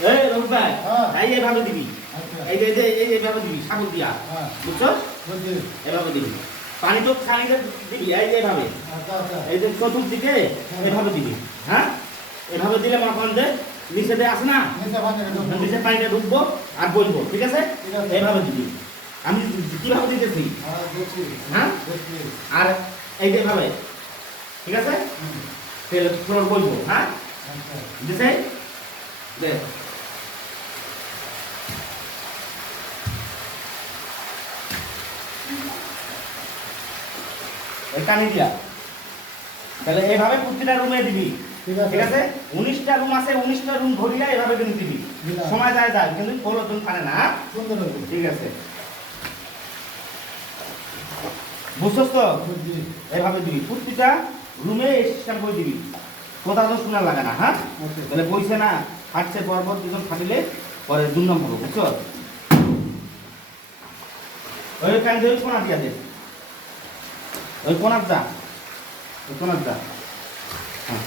এই রবি ভাই হ্যাঁ। এই এইভাবে দিবি আচ্ছা এই যে এইভাবে দিবি সাবল দিয়া হ্যাঁ বুঝছো বুঝছি এভাবে দিবি পানি তো খানিতে দিবি এই যে এইভাবে আচ্ছা আচ্ছা এই যে চতুর্দিকে হ্যাঁ। এভাবে দিবি হ্যাঁ এভাবে দিলে মনে করেন যে নিচে দিয়ে আসে না নিচে পানি ঢুকবো নিচে পানিটা ঢুকবো আর বলবো ঠিক আছে ঠিক আছে। এইভাবে দিবি আমি কিভাবে দিতেছি হ্যাঁ বুঝছি হ্যাঁ বুঝছি আর এই যে এভাবে ঠিক আছে হুম, তাহলে ফ্লোর বলবো হ্যাঁ আচ্ছা দিছে দে এখানে দিয়া তাহলে এইভাবে প্রতিটা রুমে দিবি ঠিক আছে। ঠিক আছে 19টা রুম আছে 19টা রুম ধরিয়া এভাবে কিন্তু দিবি দিলাম। সময় যায় যায় কিন্তু পরিবর্তন পারে না হ্যাঁ? সুন্দর হবে ঠিক আছে বুঝছস তো বুঝছি এভাবে দিবি প্রতিটা রুমে সিস্টেম করে দিবি কোথাও তো শোনা লাগে না হ্যাঁ আচ্ছা তাহলে বইছে না হাঁটছে পরপর দুজন ফাটিলে পরে দুর্নাম হবে বুঝছো ওই কান দিয়ে কোনা দিয়া দে ওই কোনার যা ওই কোনার যা হ্যাঁ